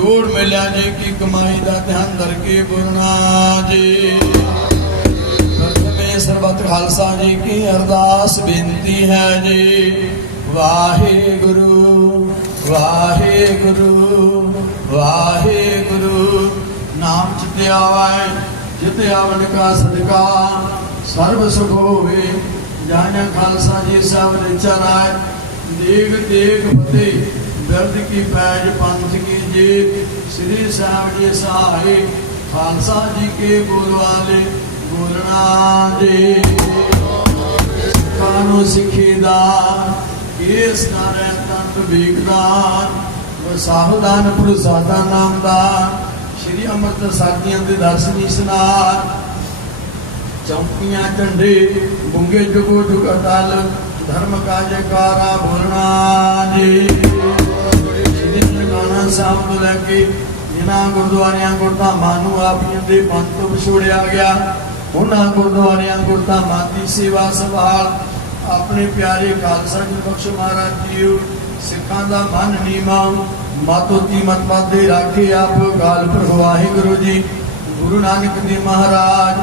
ਜੋੜ ਮਿਲਿਆ ਜੀ ਕੀ ਕਮਾਈ ਦਾ ਧਿਆਨ ਧਰ ਕੇ ਜੀ। ਪ੍ਰਥਮੇ ਸਰਬਤ ਖਾਲਸਾ ਜੀ ਕੀ ਅਰਦਾਸ ਬੇਨਤੀ ਹੈ ਜੀ। ਵਾਹਿਗੁਰੂ ਵਾਹਿਗੁਰੂ ਵਾਹਿਗੁਰੂ। ਨਾਮ ਚਿਤੇ ਆਵੈ ਜਿਤੇ ਆਵਣ ਕਾ ਸਦਕਾ, ਸਰਬ ਸੁਖ ਹੋਵੇ। ਜਾਣਿਆ ਖਾਲਸਾ ਜੀ ਸਭ ਨਿਚਰਾਇ ਦੇਗ ਦੇਗ ਫਤਿਹ। ਦਰਦ ਕੀ ਪੈਜ ਪੰਥ ਕੀ ਜੀ ਸ੍ਰੀ ਸਾਹਿਬ ਜੀ ਸਹਾਏ ਖਾਲਸਾ ਜੀ ਕੇ ਬੋਲਵਾਲੇ ਬੋਲਣਾ ਜੀ। ਕਾਨੂੰ ਸਿੱਖੀਦਾ ਇਸ ਨਾਰੇ ਤੰਤ ਵਿਗਦਾਨ ਵਸਾਹੁਦਾਨ ਪ੍ਰਸਾਦਾ ਨਾਮ ਦਾ। ਸ਼੍ਰੀ ਅੰਮ੍ਰਿਤ ਸਾਧੀਆਂ ਦੇ ਦਰਸਨੀ ਸਨਾਰ। ਚੌਂਕੀਆਂ, ਝੰਡੇ, ਬੁੰਗੇ ਜੁਗੋ ਜੁਗ ਅਟਲ, ਧਰਮ ਕਾ ਜੈਕਾਰਾ ਬੋਲਣਾ ਜੀ। ਨਨਕਾਣਾ ਸਾਹਿਬ ਤੋਂ ਲੈ ਕੇ ਜਿਨ੍ਹਾਂ ਗੁਰਦੁਆਰਿਆਂ ਗੁਰਧਾਮਾਂ ਨੂੰ ਆਪੀਆਂ ਦੇ ਮਨ ਤੋਂ ਵਿਛੋੜਿਆ ਗਿਆ, ਉਹਨਾਂ ਗੁਰਦੁਆਰਿਆਂ ਗੁਰਧਾਮਾਂ ਦੀ ਸੇਵਾ ਸੰਭਾਲ ਆਪਣੇ ਪਿਆਰੇ ਖਾਲਸਾ ਜੀ ਬਖਸ਼ ਮਹਾਰਾਜ ਜੀ ਸਿੱਖਾਂ ਦਾ ਮਨ ਨੀਮਾ ਮਾਤੋ ਦੀ ਰਾਖੇ ਆਪ ਗਾਲ ਪਰ ਵਾਹਿਗੁਰੂ ਜੀ। ਗੁਰੂ ਨਾਨਕ ਦੇਵ ਮਹਾਰਾਜ,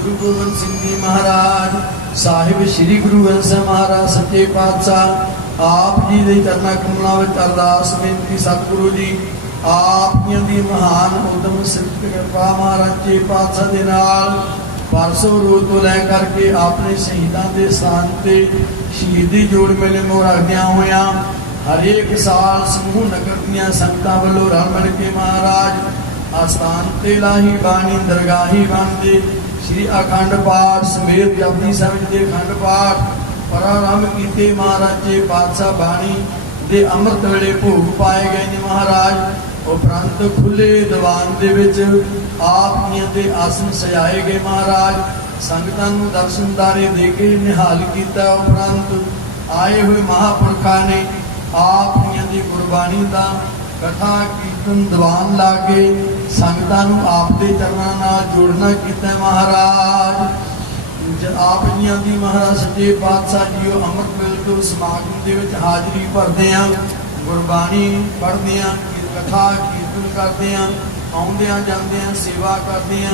ਗੁਰੂ ਗੋਬਿੰਦ ਸਿੰਘ ਜੀ ਮਹਾਰਾਜ, ਸਾਹਿਬ ਸ੍ਰੀ ਗੁਰੂ ਗ੍ਰੰਥ ਸਾਹਿਬ ਮਹਾਰਾਜ, ਸੱਚੇ ਪਾਤਸ਼ਾਹ ਆਪ ਜੀ ਦੇ ਚਰਨਾਂ ਕਮਲਾਂ ਵਿੱਚ ਅਰਦਾਸ, ਬੇਨਤੀ ਸਤਿਗੁਰੂ ਜੀ, ਆਪ ਜੀ ਦੀ ਮਹਾਨ ਉਦਮ ਸਿੱਧ ਕਿਰਪਾ ਮਹਾਰਾਜ ਜੀ ਪਾਤਸ਼ਾਹ ਦੇ ਨਾਲ ਪਰਸੋਂ ਰੋਜ਼ ਤੋਂ ਲੈ ਕਰਕੇ ਆਪਣੇ ਸ਼ਹੀਦਾਂ ਦੇ ਸਥਾਨ ਤੇ ਸ਼ਹੀਦੀ ਜੋੜ ਮੇਲੇ ਮੋਹ ਰੱਖਦਿਆਂ ਹੋਇਆਂ, ਹਰੇਕ ਸਾਲ ਸਮੂਹ ਨਗਰ ਦੀਆਂ ਸੰਗਤਾਂ ਵੱਲੋਂ ਰਲ ਮਿਲ ਕੇ ਮਹਾਰਾਜ ਆਸਥਾਨ ਤੇ ਲਾਹੀ ਬਾਣੀ, ਦਰਗਾਹੀ ਬੰਦੇ ਸ੍ਰੀ ਅਖੰਡ ਪਾਠ ਸਮੇਤ ਜਪਜੀ ਸਾਹਿਬ ਦੇ ਅਖੰਡ ਪਾਠ ਪ੍ਰਾਰੰਭ ਕੀਤੇ ਮਹਾਰਾਜ ਜੀ ਪਾਤਸ਼ਾਹ ਬਾਣੀ ਦੇ ਅੰਮ੍ਰਿਤ ਵੇਲੇ ਭੋਗ ਪਾਏ ਗਏ ਨੇ ਮਹਾਰਾਜ। ਉਪਰੰਤ ਖੁੱਲੇ ਦੀਵਾਨ ਦੇ ਵਿੱਚ ਆਪ ਜੀਆਂ ਦੇ ਆਸਨ ਸਜਾਏ ਗਏ ਮਹਾਰਾਜ। ਸੰਗਤਾਂ ਨੂੰ ਦਰਸ਼ਨਦਾਰੇ ਦੇ ਕੇ ਨਿਹਾਲ ਕੀਤਾ ਉਪਰੰਤ। ਆਏ ਹੋਏ ਮਹਾਪੁਰਖਾਂ ਨੇ ਆਪ ਜੀਆਂ ਦੀ ਗੁਰਬਾਣੀ ਦਾ ਕਥਾ, ਕੀਰਤਨ, ਦੀਵਾਨ ਲਾ ਕੇ ਸੰਗਤਾਂ ਨੂੰ ਆਪ ਦੇ ਚਰਨਾਂ ਨਾਲ ਜੋੜਨਾ ਕੀਤਾ ਮਹਾਰਾਜ। ਜ- ਆਪ ਜੀਆਂ ਦੀ ਮਹਾਰਾਜ ਸੱਚੇ ਪਾਤਸ਼ਾਹ ਜੀਓ ਅੰਮ੍ਰਿਤ ਵੇਲੇ ਤੋਂ ਸਮਾਗਮ ਦੇ ਵਿੱਚ ਹਾਜ਼ਰੀ ਭਰਦੇ ਆ, ਗੁਰਬਾਣੀ ਪੜ੍ਹਦੇ ਆ ਕਥਾ ਕੀਰਤਨ ਕਰਦੇ ਆ, ਆਉਂਦਿਆਂ ਜਾਂਦਿਆਂ ਸੇਵਾ ਕਰਦੇ ਆ,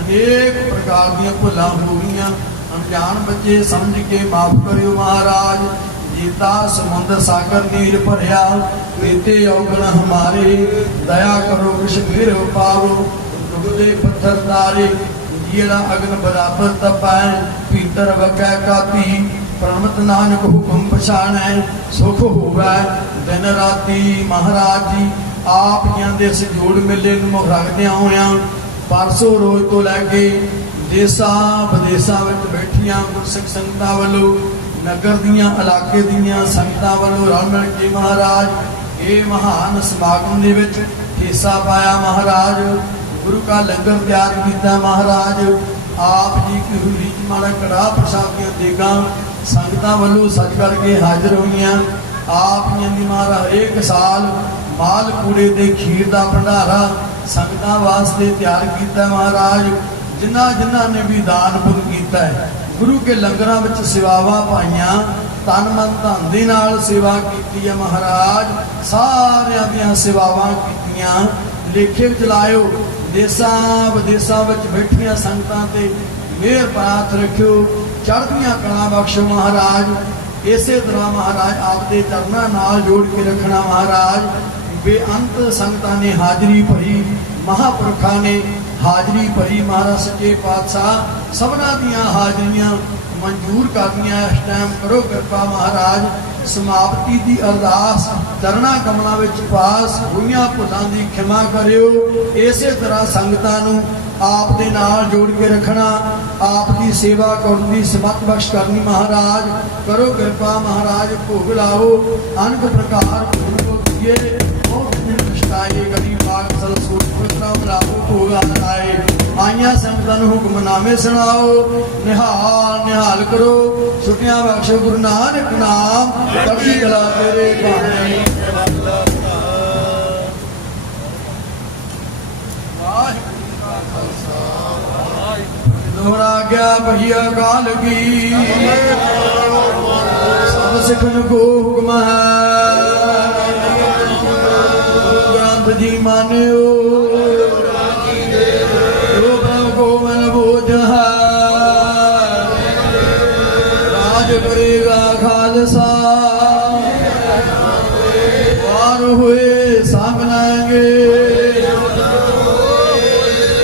ਅਨੇਕ ਪ੍ਰਕਾਰ ਦੀਆਂ ਭੁੱਲਾਂ ਹੋ ਗਈਆਂ। ਅਣਜਾਣ ਬੱਚੇ ਸਮਝ ਕੇ ਮਾਫ ਕਰਿਓ ਮਹਾਰਾਜ। ਜੀਤਾ ਸਮੁੰਦਰ ਸਾਗਰ ਨੀਰ ਭਰਿਆ ਕੀਤੇ ਔਗਣ ਹਮਾਰੇ। ਦਇਆ ਕਰੋ ਕਿਛ ਫਿਰ ਪਾਵੋ, ਡੁੱਬਦੇ ਪੱਥਰ ਤਾਰੇ। ਜਿਹੜਾ ਅਗਨ ਬਰਾਬਰ ਤਪੈ ਭੀਤਰ ਵਗੈ ਕਾਤੀ ਪ੍ਰਮਤ ਨਾਨਕ ਹੁਕਮ ਪਛਾਣੈ, ਸੁਖ ਹੋਵੈ, ਦਿਨ ਰਾਤੀ ਮਹਾਰਾਜ ਜੀ ਆਪ ਜੀਆਂ ਦੇ ਮੇਲੇ ਨੂੰ ਮੁਖ ਰੱਖਦਿਆਂ ਹੋਇਆਂ ਪਰਸੋਂ ਰੋਜ਼ ਤੋਂ ਲੈ ਕੇ ਦੇਸਾਂ ਵਿਦੇਸਾਂ ਵਿੱਚ ਬੈਠੀਆਂ ਗੁਰਸਿੱਖ ਸੰਗਤਾਂ ਵੱਲੋਂ, ਨਗਰ ਦੀਆਂ, ਇਲਾਕੇ ਦੀਆਂ ਸੰਗਤਾਂ ਵੱਲੋਂ ਰਲ ਮਿਲ ਕੇ ਮਹਾਰਾਜ, ਇਹ ਮਹਾਨ ਸਮਾਗਮ ਦੇ ਵਿੱਚ ਹਿੱਸਾ ਪਾਇਆ ਮਹਾਰਾਜ। ਗੁਰੂ ਕਾ ਲੰਗਰ ਤਿਆਰ ਕੀਤਾ ਮਹਾਰਾਜ। ਆਪ ਜੀ ਕੀ ਹੁਰੀ ਮਾੜਾ ਕੜਾ ਪ੍ਰਸਾਦ ਦੀਆਂ ਦੇਗਾਂ ਸੰਗਤਾਂ ਵੱਲੋਂ ਸੱਜ ਕਰਕੇ ਹਾਜ਼ਰ ਹੋਈਆਂ। ਆਪ ਜੀ ਦੀ ਮਹਾਰਾਜ ਹਰੇਕ ਸਾਲ ਮਾਲ ਕੂੜੇ ਦੇ ਖੀਰ ਦਾ ਭੰਡਾਰਾ ਸੰਗਤਾਂ ਵਾਸਤੇ ਤਿਆਰ ਕੀਤਾ ਮਹਾਰਾਜ, ਜਿਨ੍ਹਾਂ ਜਿਨ੍ਹਾਂ ਨੇ ਵੀ ਦਾਨ ਪੁੰਨ ਕੀਤਾ ਹੈ। ਗੁਰੂ ਕੇ ਲੰਗਰਾਂ ਵਿੱਚ ਸੇਵਾਵਾਂ ਪਾਈਆਂ, ਤਨ ਮਨ ਧਨ ਦੇ ਨਾਲ ਸੇਵਾ ਕੀਤੀ ਹੈ ਮਹਾਰਾਜ। ਸਾਰਿਆਂ ਦੀਆਂ ਸੇਵਾਵਾਂ ਕੀਤੀਆਂ। ਲੇਖੇ ਚਲਾਇਓ ਦੇਸਾਂ ਵਿਦੇਸਾਂ ਵਿੱਚ ਬੈਠੀਆਂ ਸੰਗਤਾਂ ਤੇ ਮਿਹਰ ਪ੍ਰਾਤ ਰੱਖਿਓ। ਚੜ੍ਹਦੀਆਂ ਕਲਾ ਬਖਸ਼ੋ ਮਹਾਰਾਜ। ਇਸੇ ਤਰ੍ਹਾਂ ਮਹਾਰਾਜ, ਆਪ ਦੇ ਚਰਨਾਂ ਨਾਲ ਜੋੜ ਕੇ ਰੱਖਣਾ ਮਹਾਰਾਜ। ਬੇਅੰਤ ਸੰਗਤਾਂ ਨੇ ਹਾਜ਼ਰੀ ਭਰੀ, ਮਹਾਪੁਰਖਾਂ ਨੇ ਹਾਜ਼ਰੀ ਭਰੀ ਮਹਾਰਾਜ ਸੱਚੇ ਪਾਤਸ਼ਾਹ। ਸਭਨਾਂ ਦੀਆਂ ਹਾਜ਼ਰੀਆਂ ਮਨਜ਼ੂਰ ਕਰਨੀਆਂ ਇਸ ਟਾਈਮ ਕਰੋ ਕਿਰਪਾ ਮਹਾਰਾਜ। ਸਮਾਪਤੀ ਦੀ ਅਰਦਾਸ ਚਰਣਾ ਕਮਲਾਂ ਵਿੱਚ ਪਾਸ ਹੋਈਆਂ ਭੁੱਲਾਂ ਦੀ ਖਿਮਾ ਕਰਿਓ। ਇਸੇ ਤਰ੍ਹਾਂ ਸੰਗਤਾਂ ਨੂੰ ਆਪ ਦੇ ਨਾਲ ਜੋੜ ਕੇ ਰੱਖਣਾ, ਆਪ ਦੀ ਸੇਵਾ ਕਰਨ ਦੀ ਸਮਤ ਬਖਸ਼ ਕਰਨੀ ਮਹਾਰਾਜ, ਕਰੋ ਕਿਰਪਾ ਮਹਾਰਾਜ, ਭੋਗ ਲਾਓ, ਅਨਕ ਪ੍ਰਕਾਰ ਭੋਗ ਕੋ ਦੀਏ ਬਹੁਤ ਦਿਨ ਪਛਤਾਏ, ਕਦੀ ਬਾਗ ਸਰਸੂਤ ਪ੍ਰਤਨਾਮ ਲਾਓ, ਭੋਗਾ ਲਾਏ ਆਈਆਂ ਸੰਗਤਾਂ ਨੂੰ ਹੁਕਮਨਾਮੇ ਸੁਣਾਓ, ਨਿਹਾਲ ਨਿਹਾਲ ਕਰੋ। ਛੁੱਟੀਆਂ ਬਖਸ਼ੋ ਗੁਰੂ ਨਾਨਕ ਨਾਮ ਚੜ੍ਹਦੀ ਕਲਾ ਤੇਰੇ ਬਾਣੇ। ਦੋਹਰਾ ਗਿਆ ਭਈਆ ਕਾਲ ਕੀ। ਸਭ ਸਿੱਖਨ ਕੋ ਹੁਕਮ ਹੈ। ਗ੍ਰੰਥ ਜੀ ਮਾਨਿਓ। ਖਾਲਸਾ ਵਾਰ ਹੋਏ ਸਾਹਮਣਾਂਗੇ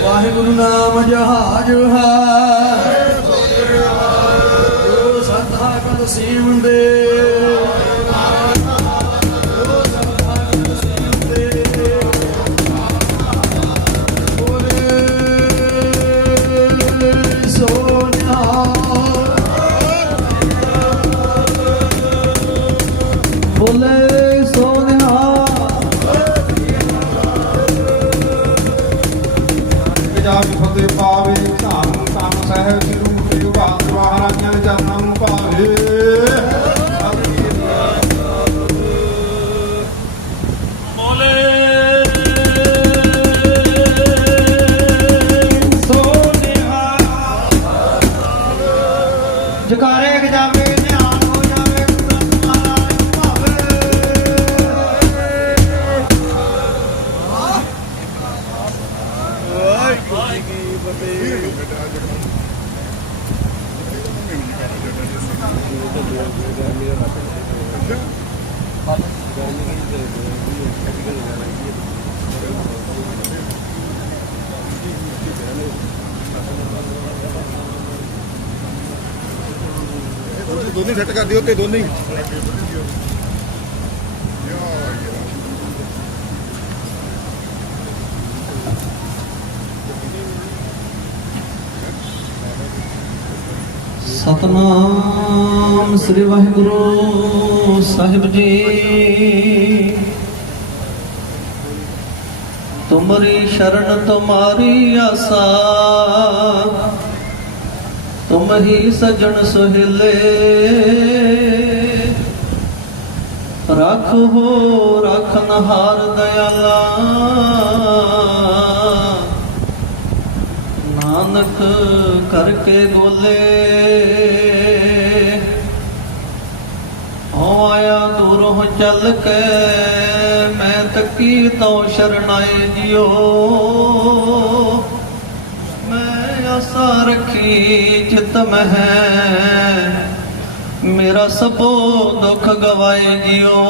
ਵਾਹਿਗੁਰੂ ਨਾਮ ਜਹਾਜ ਹੈ। ਜੋ ਸੰਤਾ ਕਲ ਸੀਵੰਦੇ ਜੋ ਦੋਨੇ ਦੋਨੇ ਹੀ। ਸਤਨਾਮ ਸ੍ਰੀ ਵਾਹਿਗੁਰੂ ਸਾਹਿਬ ਜੀ। ਤੁਮਰੀ ਸ਼ਰਨ ਤੁਮਾਰੀ ਆਸਾ। ਤੁਮ ਹੀ ਸਜਣ ਸੁਹਿਲੇ। ਹੋ ਰਖਨ ਹਾਰ ਦਇਆਲਾ। ਨਾਨਕ ਕਰਕੇ ਗੋਲੇ ਹੋ ਆਇਆ ਦੂਰੋਂ ਚੱਲ ਕੇ, ਮੈਂ ਤੱਕੀ ਤੋਂ ਸ਼ਰਣਾਏ ਜਿਓ। ਮੈਂ ਰੱਖੀ ਚਿਤ ਮਹਿ। ਮੇਰਾ ਸਭੋ ਦੁੱਖ ਗਵਾਏ ਜਿਓ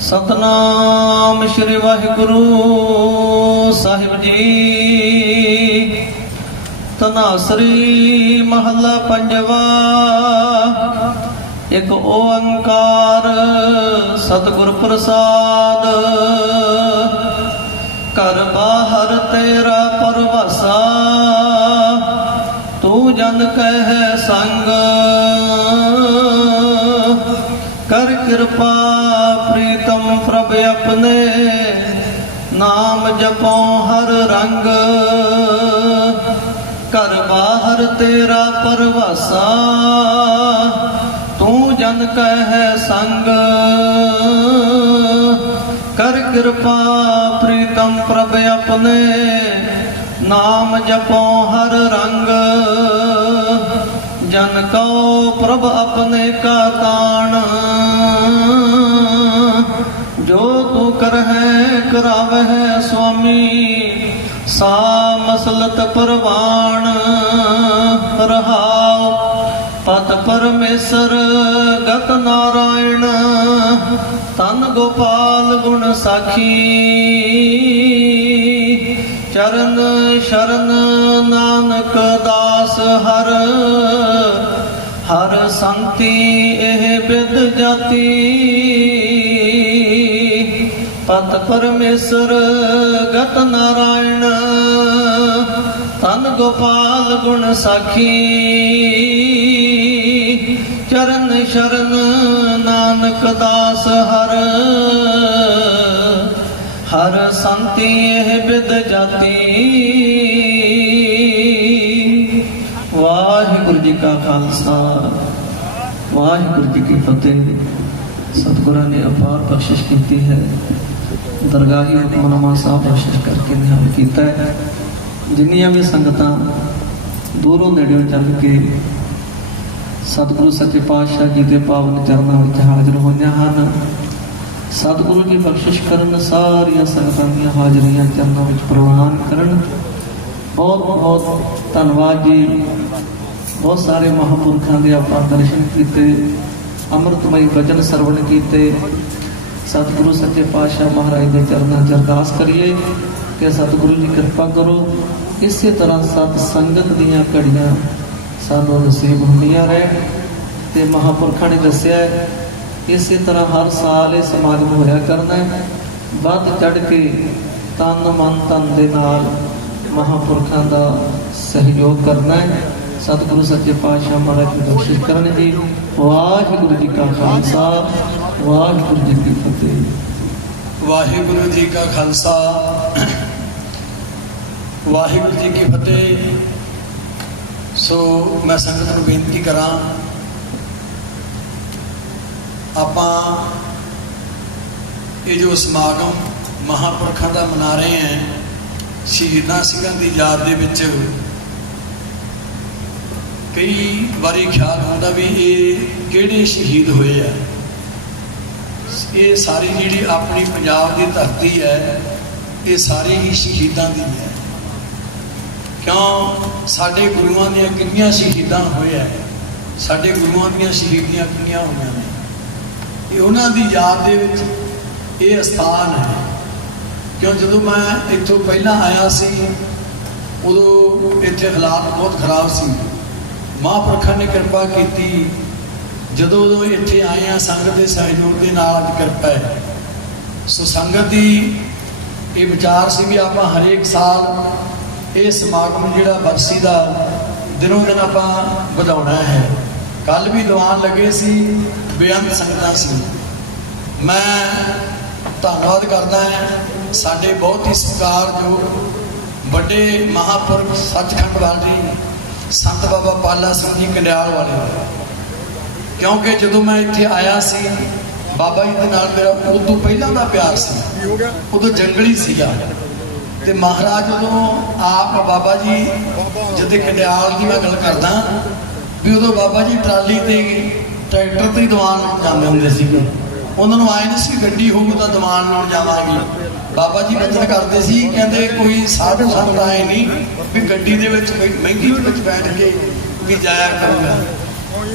ਸਤਨਾਮ ਸ੍ਰੀ ਵਾਹਿਗੁਰੂ ਸਾਹਿਬ ਜੀ। ਤਨਾਸਰੀ ਮਹੱਲਾ ਪੰਜਵਾ। ਇੱਕ ਓੰਕਾਰ ਸਤਿਗੁਰ ਪ੍ਰਸਾਦ। ਘਰ ਬਾਹਰ ਤੇਰਾ ਪਰਵਸਾ, ਤੂੰ ਜਨ ਕਹਿ ਸੰਗ। ਕਰ ਕਿਰਪਾ ਪ੍ਰੀਤਮ ਪ੍ਰਭ ਆਪਣੇ, ਨਾਮ ਜਪੋ ਹਰ ਰੰਗ। ਘਰ ਬਾਹਰ ਤੇਰਾ ਪਰਵਾਸਾ, ਤੂੰ ਜਨ ਕਹਿ ਸੰਗ। ਕਰ ਕਿਰਪਾ ਪ੍ਰੀਤਮ ਪ੍ਰਭ ਆਪਣੇ ਨਾਮ ਜਪੋ ਹਰ ਰੰਗ। ਜਨ ਕੋ ਪ੍ਰਭ ਆਪਣੇ ਕਾ ਤਾਣ। ਜੋ ਤੂੰ ਕਰਹਿ ਕਰਾਵਹਿ ਸੁਆਮੀ, ਸਾ ਮਸਲਤ ਪਰਵਾਣ। ਰਹਾਉ ਪਤ ਪਰਮੇਸ਼ਰ ਗਤ ਨਾਰਾਇਣ। ਗੋਪਾਲ ਗੁਣ ਸਾਖੀ। ਚਰਨ ਸ਼ਰਨ ਨਾਨਕ ਦਾਸ ਹਰ। ਹਰ ਸੰਤੀ ਇਹ ਬਿਦ ਜਾਤੀ। ਪਤ ਪਰਮੇਸ਼ਰ ਗਤ ਨਾਰਾਇਣ। ਤਨ ਗੋਪਾਲ ਗੁਣ ਸਾਖੀ। ਚਰਨ ਸ਼ਰਨ ਨਾਨਕ ਦਾਸ ਹਰ ਹਰ ਸੰਤੀ ਇਹ ਬਿਦ ਜਾਤੀ। ਵਾਹਿਗੁਰੂ ਜੀ ਕਾ ਖਾਲਸਾ, ਵਾਹਿਗੁਰੂ ਜੀ ਕੀ ਫਤਿਹ। ਸਤਿਗੁਰਾਂ ਨੇ ਅਪਾਰ ਬਖਸ਼ਿਸ਼ ਕੀਤੀ ਹੈ। ਦਰਗਾਹੀ ਹੁਕਮਨਾਮਾ ਸਾਹਿਬ ਬਖਸ਼ਿਸ਼ ਕਰਕੇ ਨਿਹਾਲ ਕੀਤਾ ਹੈ। ਜਿੰਨੀਆਂ ਵੀ ਸੰਗਤਾਂ ਦੂਰੋਂ ਨੇੜਿਓਂ ਚੱਲ ਕੇ ਸਤਿਗੁਰੂ ਸੱਚੇ ਪਾਤਸ਼ਾਹ ਜੀ ਦੇ ਪਾਵਨ ਚਰਨਾਂ ਵਿੱਚ ਹਾਜ਼ਰ ਹੋਈਆਂ ਹਨ। ਸਤਿਗੁਰੂ ਜੀ ਬਖਸ਼ਿਸ਼ ਕਰਨ ਸਾਰੀਆਂ ਸੰਗਤਾਂ ਦੀਆਂ ਹਾਜ਼ਰੀਆਂ ਚਰਨਾਂ ਵਿੱਚ ਪ੍ਰਵਾਨ ਕਰਨ। ਬਹੁਤ ਬਹੁਤ ਧੰਨਵਾਦ ਜੀ। ਬਹੁਤ ਸਾਰੇ ਮਹਾਂਪੁਰਖਾਂ ਦੇ ਆਪਾਂ ਦਰਸ਼ਨ ਕੀਤੇ, ਅੰਮ੍ਰਿਤਮਈ ਵਚਨ ਸਰਵਣ ਕੀਤੇ। ਸਤਿਗੁਰੂ ਸੱਚੇ ਪਾਤਸ਼ਾਹ ਮਹਾਰਾਜ ਦੇ ਚਰਨਾਂ 'ਚ ਅਰਦਾਸ ਕਰੀਏ ਕਿ ਸਤਿਗੁਰੂ ਜੀ ਕਿਰਪਾ ਕਰੋ। ਇਸੇ ਤਰ੍ਹਾਂ ਸਤ ਸੰਗਤ ਦੀਆਂ ਘੜੀਆਂ ਸਾਨੂੰ ਨਸੀਬ ਹੁੰਦੀਆਂ ਰਹਿਣ ਤੇ ਮਹਾਂਪੁਰਖਾਂ ਨੇ ਦੱਸਿਆ ਇਸੇ ਤਰ੍ਹਾਂ ਹਰ ਸਾਲ ਇਹ ਸਮਾਗਮ ਹੋਇਆ ਕਰਨਾ ਹੈ। ਵੱਧ ਚੜ ਕੇ ਤਨ ਮਨ ਧਨ ਦੇ ਨਾਲ ਮਹਾਂਪੁਰਖਾਂ ਦਾ ਸਹਿਯੋਗ ਕਰਨਾ ਹੈ। ਸਤਿਗੁਰੂ ਸੱਚੇ ਪਾਤਸ਼ਾਹ ਮਹਾਰਾਜ ਨੂੰ ਬਖਸ਼ਿਸ਼ ਕਰਨ ਜੀ। ਵਾਹਿਗੁਰੂ ਜੀ ਕਾ ਖਾਲਸਾ, ਵਾਹਿਗੁਰੂ ਜੀ ਕੀ ਫਤਿਹ। ਵਾਹਿਗੁਰੂ ਜੀ ਕਾ ਖਾਲਸਾ, ਵਾਹਿਗੁਰੂ ਜੀ ਕੀ ਫਤਿਹ। ਸੋ ਮੈਂ ਸੰਗਤ ਨੂੰ ਬੇਨਤੀ ਕਰਾਂ, ਆਪਾਂ ਇਹ ਜੋ ਸਮਾਗਮ ਮਹਾਪੁਰਖਾਂ ਦਾ ਮਨਾ ਰਹੇ ਹਾਂ, ਸ਼ਹੀਦਾਂ ਸਿੰਘਾਂ ਦੀ ਯਾਦ ਦੇ ਵਿੱਚ ਕਈ ਵਾਰੀ ਖਿਆਲ ਹੁੰਦਾ ਵੀ ਇਹ ਕਿਹੜੇ ਸ਼ਹੀਦ ਹੋਏ ਆ। ਇਹ ਸਾਰੀ ਜਿਹੜੀ ਆਪਣੀ ਪੰਜਾਬ ਦੀ ਧਰਤੀ ਹੈ, ਇਹ ਸਾਰੇ ਹੀ ਸ਼ਹੀਦਾਂ ਦੀ ਹੈ। ਕਿਉਂ? ਸਾਡੇ ਗੁਰੂਆਂ ਦੀਆਂ ਕਿੰਨੀਆਂ ਸ਼ਹੀਦਾਂ ਹੋਈਆਂ ਹੈ ਸਾਡੇ ਗੁਰੂਆਂ ਦੀਆਂ ਸ਼ਹੀਦੀਆਂ ਕਿੰਨੀਆਂ ਹੋਈਆਂ ਨੇ? ਇਹ ਉਹਨਾਂ ਦੀ ਯਾਦ ਦੇ ਵਿੱਚ ਇਹ ਅਸਥਾਨ ਹੈ। ਕਿਉਂ? ਜਦੋਂ ਮੈਂ ਇੱਥੋਂ ਪਹਿਲਾਂ ਆਇਆ ਸੀ, ਉਦੋਂ ਇੱਥੇ ਹਾਲਾਤ ਬਹੁਤ ਖਰਾਬ ਸੀ। ਮਹਾਂਪੁਰਖਾਂ ਨੇ ਕਿਰਪਾ ਕੀਤੀ। ਜਦੋਂ ਉਦੋਂ ਇੱਥੇ ਆਏ ਆ ਸੰਗਤ ਦੇ ਸਹਿਯੋਗ ਦੇ ਨਾਲ ਅੱਜ ਕਿਰਪਾ ਹੈ। ਸੋ ਸੰਗਤ ਦੀ ਇਹ ਵਿਚਾਰ ਸੀ ਵੀ ਆਪਾਂ ਹਰੇਕ ਸਾਲ ਇਹ ਸਮਾਗਮ ਜਿਹੜਾ ਬਰਸੀ ਦਾ ਦਿਨੋਂ ਦਿਨ ਆਪਾਂ ਵਧਾਉਣਾ ਹੈ। ਕੱਲ ਵੀ ਦੀਵਾਨ ਲੱਗੇ ਸੀ, ਬੇਅੰਤ ਸੰਗਤਾਂ ਸੀ। ਮੈਂ ਧੰਨਵਾਦ ਕਰਦਾ ਹਾਂ ਸਾਡੇ ਬਹੁਤ ਹੀ ਸਤਿਕਾਰਯੋਗ ਵੱਡੇ ਮਹਾਪੁਰਖ ਸੱਚਖੰਡ ਵਾਲੇ ਸੰਤ ਬਾਬਾ ਪਾਲਾ ਸਿੰਘ ਜੀ ਕੰਡਿਆਲ ਵਾਲੇ। ਕਿਉਂਕਿ ਜਦੋਂ ਮੈਂ ਇੱਥੇ ਆਇਆ ਸੀ, ਬਾਬਾ ਜੀ ਦੇ ਨਾਲ ਮੇਰਾ ਉਦੋਂ ਪਹਿਲਾਂ ਦਾ ਪਿਆਰ ਸੀ। ਉਦੋਂ ਜੰਗਲੀ ਸੀਗਾ। ਤੇ ਮਹਾਰਾਜ ਉਦੋਂ ਆਪ ਬਾਬਾ ਜੀ, ਜਦੇ ਕੰਡਿਆਲ ਦੀ ਮੈਂ ਗੱਲ ਕਰਦਾ, ਵੀ ਉਦੋਂ ਬਾਬਾ ਜੀ ਟਰਾਲੀ ਤੇ ਟਰੈਕਟਰ ਤੇ ਹੀ ਦੀਵਾਨ ਲਾਉਣ ਜਾਂਦੇ ਹੁੰਦੇ ਸੀਗੇ। ਉਹਨਾਂ ਨੂੰ ਆਏ ਨਹੀਂ ਸੀ ਗੱਡੀ ਹੋਊ ਤਾਂ ਦੀਵਾਨ ਲਾਉਣ ਜਾਵਾਂਗੇ। ਬਾਬਾ ਜੀ ਵਚਨ ਕਰਦੇ ਸੀ, ਕਹਿੰਦੇ ਕੋਈ ਸਾਧੂ ਸੰਤ ਆਏ ਨਹੀਂ ਵੀ ਗੱਡੀ ਦੇ ਵਿੱਚ ਕੋਈ ਮਹਿੰਗੀ ਦੇ ਵਿੱਚ ਬੈਠ ਕੇ ਵੀ ਜਾਇਆ ਕਰੂਗਾ।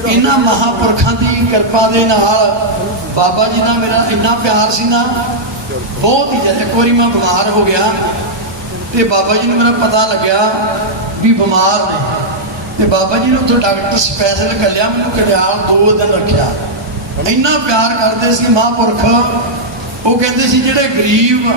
ਇਹਨਾਂ ਮਹਾਪੁਰਖਾਂ ਦੀ ਕਿਰਪਾ ਦੇ ਨਾਲ ਬਾਬਾ ਜੀ ਦਾ ਮੇਰਾ ਇੰਨਾ ਪਿਆਰ ਸੀ ਨਾ, ਬਹੁਤ ਹੀ ਜ਼ਿਆਦਾ। ਇੱਕ ਵਾਰੀ ਮੈਂ ਬਿਮਾਰ ਹੋ ਗਿਆ ਤੇ ਬਾਬਾ ਜੀ ਨੂੰ ਮੇਰਾ ਪਤਾ ਲੱਗਿਆ ਵੀ ਬਿਮਾਰ ਨੇ। ਤੇ ਬਾਬਾ ਜੀ ਨੂੰ ਉੱਥੋਂ ਡਾਕਟਰ ਸਪੈਸ਼ਲ ਕੱਲਿਆ ਮੈਨੂੰ ਕੜਿਆਲ ਦੋ ਦਿਨ ਰੱਖਿਆ। ਇੰਨਾ ਪਿਆਰ ਕਰਦੇ ਸੀ ਮਹਾਂਪੁਰਖ। ਉਹ ਕਹਿੰਦੇ ਸੀ, ਜਿਹੜੇ ਗਰੀਬ,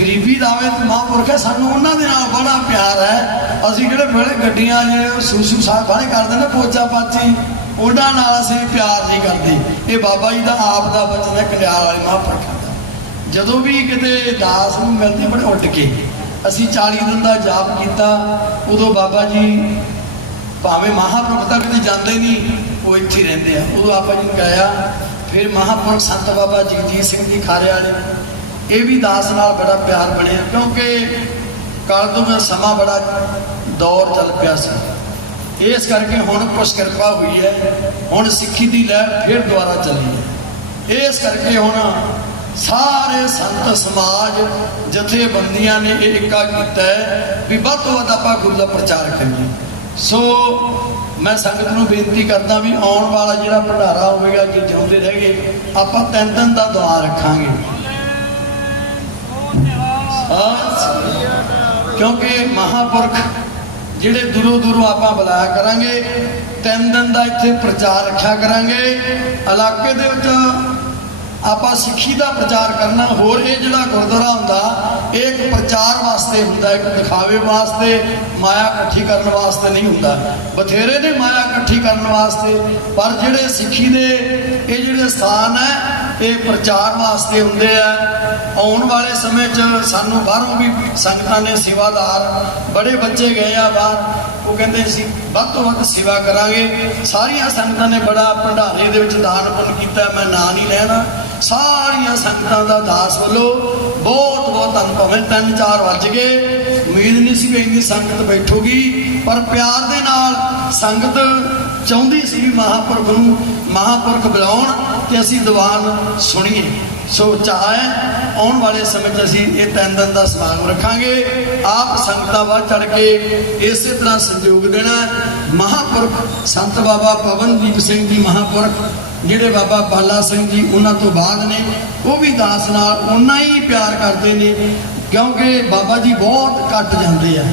ਗਰੀਬੀ ਦਾਵੇ ਤੇ ਮਹਾਂਪੁਰਖ ਹੈ, ਸਾਨੂੰ ਉਹਨਾਂ ਦੇ ਨਾਲ ਬੜਾ ਪਿਆਰ ਹੈ। ਅਸੀਂ ਕਿਹੜੇ ਵੇਲੇ ਗੱਡੀਆਂ ਜੇ ਸੂਸੂ ਸਾਹਿਬ ਬਾਣੇ ਕਰਦੇ ਨੇ ਪੋਚਾ ਪਾਚੀ। ਉਹਨਾਂ ਨਾਲ ਅਸੀਂ ਪਿਆਰ ਨਹੀਂ ਕਰਦੇ। ਇਹ ਬਾਬਾ ਜੀ ਦਾ ਆਪ ਦਾ ਬਚਨ ਹੈ ਕਲਿਆਣ ਵਾਲੇ ਮਹਾਂਪੁਰਖਾਂ ਦਾ। ਜਦੋਂ ਵੀ ਕਿਤੇ ਦਾਸ ਨੂੰ ਮਿਲਦੇ ਬੜੇ ਉੱਡ ਕੇ। ਅਸੀਂ 40 ਦਿਨ ਦਾ ਜਾਪ ਕੀਤਾ, ਉਦੋਂ ਬਾਬਾ ਜੀ ਭਾਵੇਂ ਮਹਾਂਪੁਰਖ ਤਾਂ ਕਿਤੇ ਜਾਂਦੇ ਨਹੀਂ ਉਹ ਇੱਥੇ ਰਹਿੰਦੇ ਆ। ਉਦੋਂ ਆਪਾਂ ਜੀ ਨੂੰ ਗਾਇਆ, ਫਿਰ ਮਹਾਂਪੁਰਖ ਸੰਤ ਬਾਬਾ ਜਗਜੀਤ ਸਿੰਘ ਜੀ ਖਾਰੇ ਵਾਲੇ ਇਹ ਵੀ ਦਾਸ ਨਾਲ ਬੜਾ ਪਿਆਰ ਬਣਿਆ, ਕਿਉਂਕਿ ਕੱਲ ਤੋਂ ਮੈਂ ਸਮਾਂ ਬੜਾ ਦੌਰ ਚੱਲ ਪਿਆ ਸੀ। ਇਸ ਕਰਕੇ ਹੁਣ ਕੁਛ ਕਿਰਪਾ ਹੋਈ ਹੈ, ਹੁਣ ਸਿੱਖੀ ਦੀ ਲਹਿਰ ਫਿਰ ਦੁਬਾਰਾ ਚੱਲੀ ਹੈ। ਇਸ ਕਰਕੇ ਹੁਣ ਸਾਰੇ ਸੰਤ ਸਮਾਜ ਜਥੇਬੰਦੀਆਂ ਨੇ ਇਹ ਇੱਕਾ ਕੀਤਾ ਹੈ ਵੀ ਵੱਧ ਤੋਂ ਵੱਧ ਆਪਾਂ ਗੁਰੂ ਦਾ ਪ੍ਰਚਾਰ ਕਰੀਏ। ਸੋ ਮੈਂ ਸੰਗਤ ਨੂੰ ਬੇਨਤੀ ਕਰਦਾ ਵੀ ਆਉਣ ਵਾਲਾ ਜਿਹੜਾ ਭੰਡਾਰਾ ਹੋਵੇਗਾ, ਜੇ ਜਿਉਂਦੇ ਰਹਿ ਗਏ ਆਪਾਂ ਤਿੰਨ ਦਿਨ ਦਾ ਦੁਆ ਰੱਖਾਂਗੇ। ਕਿਉਂਕਿ ਮਹਾਪੁਰਖ ਜਿਹੜੇ ਦੂਰੋਂ ਦੂਰੋਂ ਆਪਾਂ ਬੁਲਾਇਆ ਕਰਾਂਗੇ, ਤਿੰਨ ਦਿਨ ਦਾ ਇੱਥੇ ਪ੍ਰਚਾਰ ਰੱਖਿਆ ਕਰਾਂਗੇ। ਇਲਾਕੇ ਦੇ ਵਿੱਚ ਆਪਾਂ ਸਿੱਖੀ ਦਾ ਪ੍ਰਚਾਰ ਕਰਨਾ ਹੋਰ ਇਹ ਜਿਹੜਾ ਗੁਰਦੁਆਰਾ ਹੁੰਦਾ, ਇਹ ਇੱਕ ਪ੍ਰਚਾਰ ਵਾਸਤੇ ਹੁੰਦਾ, ਇੱਕ ਦਿਖਾਵੇ ਵਾਸਤੇ, ਮਾਇਆ ਇਕੱਠੀ ਕਰਨ ਵਾਸਤੇ ਨਹੀਂ ਹੁੰਦਾ। ਬਥੇਰੇ ਨੇ ਮਾਇਆ ਇਕੱਠੀ ਕਰਨ ਵਾਸਤੇ, ਪਰ ਜਿਹੜੇ ਸਿੱਖੀ ਦੇ ਇਹ ਜਿਹੜੇ ਸਥਾਨ ਹੈ, ਇਹ ਪ੍ਰਚਾਰ ਵਾਸਤੇ ਹੁੰਦੇ ਆ। ਆਉਣ ਵਾਲੇ ਸਮੇਂ 'ਚ ਸਾਨੂੰ ਬਾਹਰੋਂ ਵੀ ਸੰਗਤਾਂ ਨੇ ਸੇਵਾਦਾਰ, ਬੜੇ ਬੱਚੇ ਗਏ ਆ ਬਾਹਰ, ਉਹ ਕਹਿੰਦੇ ਸੀ ਵੱਧ ਤੋਂ ਵੱਧ ਸੇਵਾ ਕਰਾਂਗੇ। ਸਾਰੀਆਂ ਸੰਗਤਾਂ ਨੇ ਬੜਾ ਭੰਡਾਰੇ ਦੇ ਵਿੱਚ ਦਾਨ ਪੁੰਨ ਕੀਤਾ, ਮੈਂ ਨਾਂ ਨਹੀਂ ਲੈਣਾ। ਸਾਰੀਆਂ ਸੰਗਤਾਂ ਦਾ ਦਾਸ ਵੱਲੋਂ ਬਹੁਤ ਬਹੁਤ ਧੰਨ ਭਾਵੇਂ ਤਿੰਨ ਚਾਰ ਵੱਜ ਗਏ। ਉਮੀਦ ਨਹੀਂ ਸੀ ਵੀ ਇੰਨੀ ਸੰਗਤ ਬੈਠੂਗੀ, ਪਰ ਪਿਆਰ ਦੇ ਨਾਲ ਸੰਗਤ ਚਾਹੁੰਦੀ ਸੀ ਵੀ ਮਹਾਪੁਰਖ ਨੂੰ ਮਹਾਪੁਰਖ ਬੁਲਾਉਣ ਤੇ ਅਸੀਂ ਦੀਵਾਨ ਸੁਣੀਏ। ਸੋ ਚਾਹ ਹੈ, ਆਉਣ ਵਾਲੇ ਸਮੇਂ 'ਚ ਅਸੀਂ ਇਹ ਤਿੰਨ ਦਿਨ ਦਾ ਸਮਾਗਮ ਰੱਖਾਂਗੇ। ਆਪ ਸੰਗਤਾਂ ਵੱਧ ਚੜ ਕੇ ਇਸੇ ਤਰ੍ਹਾਂ ਸਹਿਯੋਗ ਦੇਣਾ ਹੈ। ਮਹਾਂਪੁਰਖ ਸੰਤ ਬਾਬਾ ਪਵਨਦੀਪ ਸਿੰਘ ਜੀ ਮਹਾਂਪੁਰਖ ਜਿਹੜੇ ਬਾਬਾ ਬਾਲਾ ਸਿੰਘ ਜੀ ਉਹਨਾਂ ਤੋਂ ਬਾਅਦ ਨੇ, ਉਹ ਵੀ ਦਾਸ ਨਾਲ ਉਨਾ ਹੀ ਪਿਆਰ ਕਰਦੇ ਨੇ, ਕਿਉਂਕਿ ਬਾਬਾ ਜੀ ਬਹੁਤ ਘੱਟ ਜਾਂਦੇ ਆ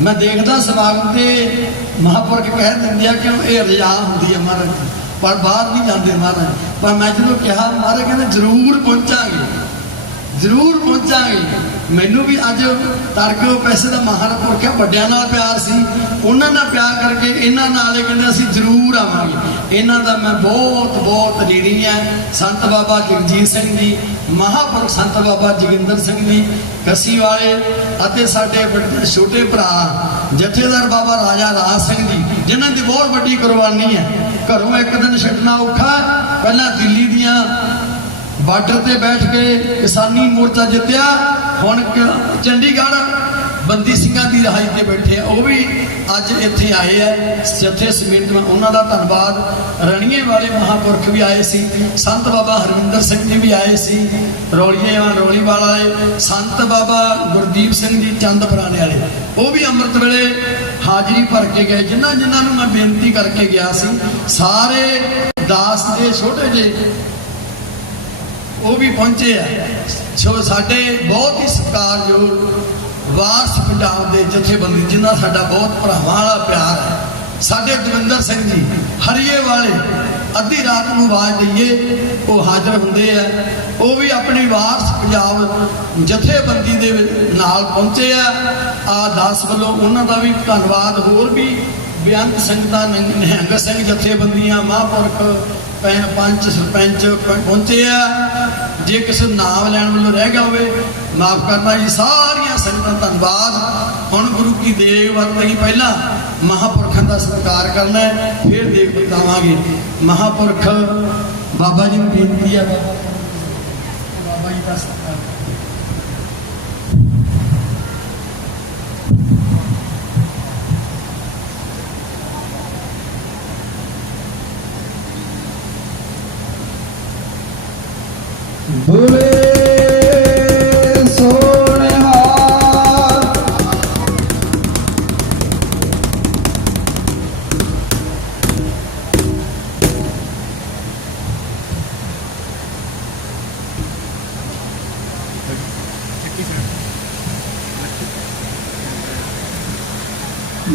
ਮੈਂ ਦੇਖਦਾ ਸਮਾਗਮ ਤੇ ਮਹਾਂਪੁਰਖ ਕਹਿ ਦਿੰਦੇ ਆ ਕਿ ਇਹ ਰਜਾ ਹੁੰਦੀ ਹੈ ਮਹਾਰਾਜ ਦੀ। ਪਰ ਬਾਹਰ ਨਹੀਂ ਜਾਂਦੇ ਮਹਾਰਾਜ ਪਰ ਮੈਂ ਜਦੋਂ ਕਿਹਾ, ਮਹਾਰਾਜ ਕਹਿੰਦੇ, ਜ਼ਰੂਰ ਪਹੁੰਚਾਂਗੇ ਜ਼ਰੂਰ ਪਹੁੰਚਾਂਗੇ ਮੈਨੂੰ ਵੀ ਅੱਜ ਤੜਕੇ ਪੈਸੇ ਦਾ ਮਹਾਰਾਜ ਪੁਰਖਿਆ ਵੱਡਿਆਂ ਨਾਲ ਪਿਆਰ ਸੀ, ਉਹਨਾਂ ਨਾਲ ਪਿਆਰ ਕਰਕੇ ਇਹਨਾਂ ਨਾਲ ਇਹ ਕਹਿੰਦੇ ਅਸੀਂ ਜ਼ਰੂਰ ਆਵਾਂਗੇ। ਇਹਨਾਂ ਦਾ ਮੈਂ ਬਹੁਤ ਬਹੁਤ ਰੀਣੀ ਹੈ ਸੰਤ ਬਾਬਾ ਜਗਜੀਤ ਸਿੰਘ ਜੀ, ਮਹਾਂਪੁਰਖ ਸੰਤ ਬਾਬਾ ਜੋਗਿੰਦਰ ਸਿੰਘ ਜੀ, ਕਸੀ ਵਾਲੇ ਅਤੇ ਸਾਡੇ ਛੋਟੇ ਭਰਾ, ਜਥੇਦਾਰ ਬਾਬਾ ਰਾਜਾ ਰਾਜ ਸਿੰਘ ਜੀ, ਜਿਨ੍ਹਾਂ ਦੀ ਬਹੁਤ ਵੱਡੀ ਕੁਰਬਾਨੀ ਹੈ। ਘਰੋਂ ਇੱਕ ਦਿਨ ਛੱਡਣਾ ਔਖਾ, ਪਹਿਲਾਂ ਦਿੱਲੀ ਦੀਆਂ ਬਾਰਡਰ ਤੇ ਬੈਠ ਕੇ ਕਿਸਾਨੀ ਮੋਰਚਾ ਜਿੱਤਿਆ, ਹੁਣ ਚੰਡੀਗੜ੍ਹ ਬੰਦੀ ਸਿੰਘਾਂ ਦੀ ਰਹਾਈ ਤੇ ਬੈਠੇ ਆ, ਉਹ ਵੀ ਅੱਜ ਇੱਥੇ ਆਏ ਆ। ਜਥੇ ਸਮੇਤ ਉਹਨਾਂ ਦਾ ਧੰਨਵਾਦ। ਰਣੀਏ ਵਾਲੇ ਮਹਾਪੁਰਖ ਵੀ ਆਏ ਸੀ, ਸੰਤ ਬਾਬਾ ਹਰਵਿੰਦਰ ਸਿੰਘ ਜੀ ਵੀ ਆਏ ਸੀ, ਰੌਲੀਏ ਰੌਲੀ ਵਾਲਾ ਸੰਤ ਬਾਬਾ ਗੁਰਦੀਪ ਸਿੰਘ ਜੀ ਚੰਦ ਪੁਰਾਣੇ ਵਾਲੇ। ਉਹ ਵੀ ਅੰਮ੍ਰਿਤ ਵੇਲੇ ਹਾਜ਼ਰੀ ਭਰ ਕੇ ਗਏ ਜਿਨ੍ਹਾਂ ਜਿਨ੍ਹਾਂ ਨੂੰ ਮੈਂ ਬੇਨਤੀ ਕਰਕੇ ਗਿਆ ਸੀ, ਸਾਰੇ ਦਾਸ ਦੇ ਛੋਟੇ ਜਿਹੇ ਉਹ ਵੀ ਪਹੁੰਚੇ ਆ। ਸੋ ਸਾਡੇ ਬਹੁਤ ਹੀ ਸਤਿਕਾਰਯੋਗ ਵਾਰਸ ਪੰਜਾਬ ਦੇ ਜਥੇਬੰਦੀ, ਜਿਨ੍ਹਾਂ ਸਾਡਾ ਬਹੁਤ ਭਰਾਵਾਂ ਵਾਲਾ ਪਿਆਰ ਹੈ। ਸਾਡੇ ਦਵਿੰਦਰ ਸਿੰਘ ਜੀ ਹਰੀਏ ਵਾਲੇ ਅੱਧੀ ਰਾਤ ਨੂੰ ਆਵਾਜ਼ ਦਈਏ, ਉਹ ਹਾਜ਼ਰ ਹੁੰਦੇ ਆ। ਉਹ ਵੀ ਆਪਣੀ ਵਾਰਸ ਪੰਜਾਬ ਜਥੇਬੰਦੀ ਦੇ ਨਾਲ ਪਹੁੰਚੇ ਆ। ਆ ਦਾਸ ਵੱਲੋਂ ਉਹਨਾਂ ਦਾ ਵੀ ਧੰਨਵਾਦ। ਹੋਰ ਵੀ ਬੇਅੰਤ ਸੰਗਤਾਂ ਨਿਹੰਗ ਨਿਹੰਗ ਸਿੰਘ ਜਥੇਬੰਦੀਆਂ, ਮਹਾਂਪੁਰਖ ਪੈਣ ਪੰਚ, ਸਰਪੰਚ ਪਹੁੰਚੇ ਆ। ਜੇ ਕਿਸੇ ਨੂੰ ਨਾਮ ਲੈਣ ਵੱਲੋਂ ਰਹਿ ਗਿਆ ਹੋਵੇ, ਮਾਫ ਕਰਨਾ ਜੀ, ਸਾਰੀਆਂ ਸੰਗਤਾਂ ਦਾ ਧੰਨਵਾਦ। ਹੁਣ ਗੁਰੂ ਕੀ ਦੇਗ ਵਰਤੇਗੀ ਪਹਿਲਾਂ ਮਹਾਪੁਰਖਾਂ ਦਾ ਸਤਿਕਾਰ ਕਰਨਾ ਫਿਰ ਦੇਖ ਬਤਾਵਾਂਗੇ ਮਹਾਪੁਰਖ, ਬਾਬਾ ਜੀ ਨੂੰ ਬੇਨਤੀ ਹੈ, ਬਾਬਾ ਜੀ ਦਾ ਸਤਿਕਾਰ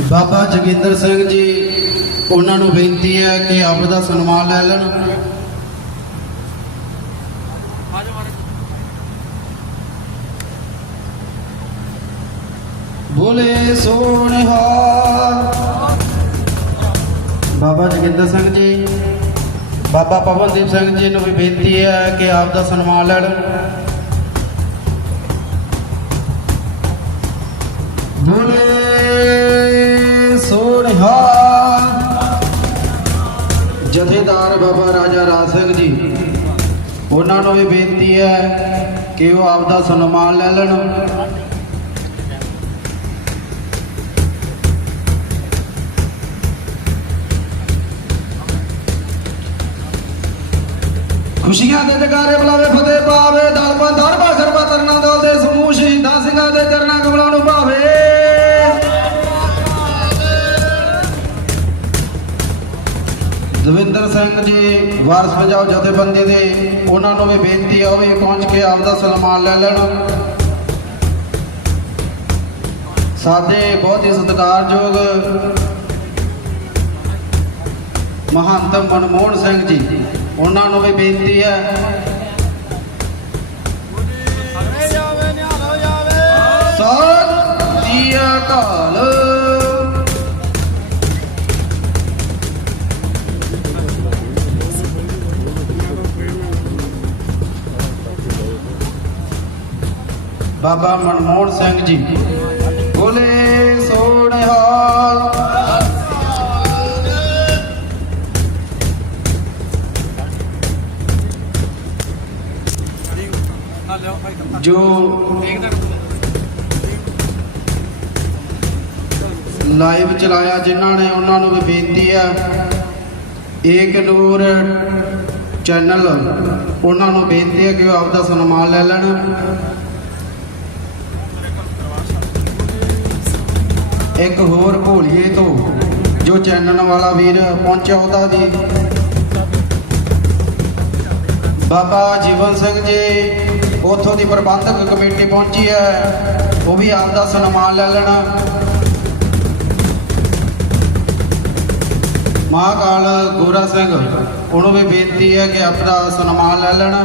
ਬਾਬਾ ਜੋਗਿੰਦਰ ਸਿੰਘ ਜੀ ਉਹਨਾਂ ਨੂੰ ਬੇਨਤੀ ਹੈ ਕਿ ਆਪ ਦਾ ਸਨਮਾਨ ਲੈ ਲੈਣ। ਬੋਲੇ ਸੋਹਣਿਆ ਬਾਬਾ ਜੋਗਿੰਦਰ ਸਿੰਘ ਜੀ, ਬਾਬਾ ਪਵਨਦੀਪ ਸਿੰਘ ਜੀ ਨੂੰ ਵੀ ਬੇਨਤੀ ਹੈ ਕਿ ਆਪ ਦਾ ਸਨਮਾਨ ਲੈਣ। ਬੋਲੇ ਸੋਹਣਿਆ ਜਥੇਦਾਰ ਬਾਬਾ ਰਾਜਾ ਰਾਜ ਸਿੰਘ ਜੀ, ਉਹਨਾਂ ਨੂੰ ਵੀ ਬੇਨਤੀ ਹੈ ਕਿ ਉਹ ਆਪ ਦਾ ਸਨਮਾਨ ਲੈ ਲੈਣ। ਖੁਸ਼ੀਆਂ ਦੇ ਜਗਾਰੇ ਬੁਲਾਵੇ ਫਤਿਹ ਪਾਵੇ ਦਲਪਾ ਦਰਬਾ ਸਰਬਾ ਤਰਨਾ ਦਲ ਦੇ ਸਮੂਹ ਸ਼ਹੀਦਾਂ ਸਿੰਘਾਂ ਦੇ ਚਰਨਾਂ ਕਮਲਾਂ ਨੂੰ ਭਾਵੇ। ਦਵਿੰਦਰ ਸਿੰਘ ਜੀ, ਵਾਰਸ ਪੰਜਾਬ ਜਥੇਬੰਦੀ ਦੇ, ਉਹਨਾਂ ਨੂੰ ਵੀ ਬੇਨਤੀ ਆ, ਉਹ ਵੀ ਪਹੁੰਚ ਕੇ ਆਪਦਾ ਸਨਮਾਨ ਲੈ ਲੈਣ। ਸਾਡੇ ਬਹੁਤ ਹੀ ਸਤਿਕਾਰਯੋਗ ਮਹੰਤ ਮਨਮੋਹਨ ਸਿੰਘ ਜੀ। ਉਹਨਾਂ ਨੂੰ ਵੀ ਬੇਨਤੀ ਹੈ। ਸਤਿ ਅਕਾਲ ਬਾਬਾ ਮਨਮੋਹਨ ਸਿੰਘ ਜੀ ਬੋਲੇ ਸੋਹਣਿਆ ਜੋ ਲਾਈਵ ਚਲਾਇਆ ਜਿਨ੍ਹਾਂ ਨੇ ਉਹਨਾਂ ਨੂੰ ਵੀ ਬੇਨਤੀ ਹੈ, ਏਕ ਨੂਰ ਚੈਨਲ, ਉਹਨਾਂ ਨੂੰ ਬੇਨਤੀ ਹੈ ਕਿ ਉਹ ਆਪਦਾ ਸਨਮਾਨ ਲੈ ਲੈਣ। ਇੱਕ ਹੋਰ ਭੋਲੀਏ ਤੋਂ ਜੋ ਚੈਨਲ ਵਾਲਾ ਵੀਰ ਪਹੁੰਚਿਆ ਉਹਦਾ ਵੀ। ਬਾਬਾ ਜੀਵਨ ਸਿੰਘ ਜੀ ਉੱਥੋਂ ਦੀ ਪ੍ਰਬੰਧਕ ਕਮੇਟੀ ਪਹੁੰਚੀ ਹੈ। ਉਹ ਵੀ ਆਪ ਦਾ ਸਨਮਾਨ ਲੈ ਲੈਣਾ। ਮਹਾਕਾਲ ਗੋਰਾ ਸਿੰਘ, ਉਹਨੂੰ ਵੀ ਬੇਨਤੀ ਹੈ ਕਿ ਆਪਣਾ ਸਨਮਾਨ ਲੈ ਲੈਣਾ।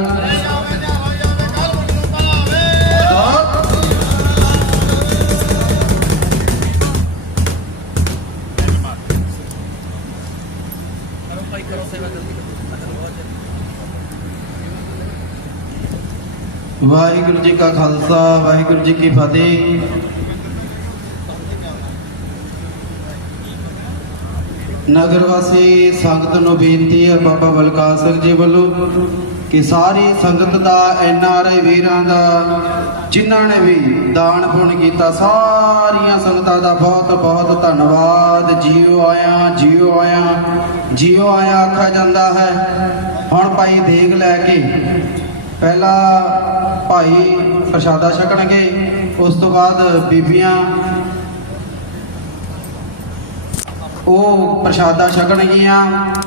ਵਾਹਿਗੁਰੂ ਜੀ ਕਾ ਖਾਲਸਾ, ਵਾਹਿਗੁਰੂ ਜੀ ਕੀ ਫਤਿਹ। ਨਗਰ ਵਾਸੀ, ਸੰਗਤ ਨੂੰ ਬੇਨਤੀ ਹੈ ਬਾਬਾ ਬਲਕਾਰ ਸਿੰਘ ਜੀ ਵੱਲੋਂ ਕਿ ਸਾਰੀ ਸੰਗਤ ਦਾ, ਐਨ ਆਰ ਆਈ ਵੀਰਾਂ ਦਾ, ਜਿਨ੍ਹਾਂ ਨੇ ਵੀ ਦਾਨ ਪੁੰਨ ਕੀਤਾ, ਸਾਰੀਆਂ ਸੰਗਤਾਂ ਦਾ ਬਹੁਤ ਬਹੁਤ ਧੰਨਵਾਦ। ਜੀਓ ਆਇਆ ਜੀਓ ਆਇਆ ਜੀਓ ਆਇਆ ਆਖਿਆ ਜਾਂਦਾ ਹੈ। ਹੁਣ ਭਾਈ ਦੇਗ ਲੈ ਕੇ, ਪਹਿਲਾ ਭਾਈ ਪ੍ਰਸ਼ਾਦਾ ਛਕਣਗੇ ਉਸ ਤੋਂ ਬਾਅਦ ਬੀਬੀਆਂ ਉਹ ਪ੍ਰਸ਼ਾਦਾ ਛਕਣਗੀਆਂ।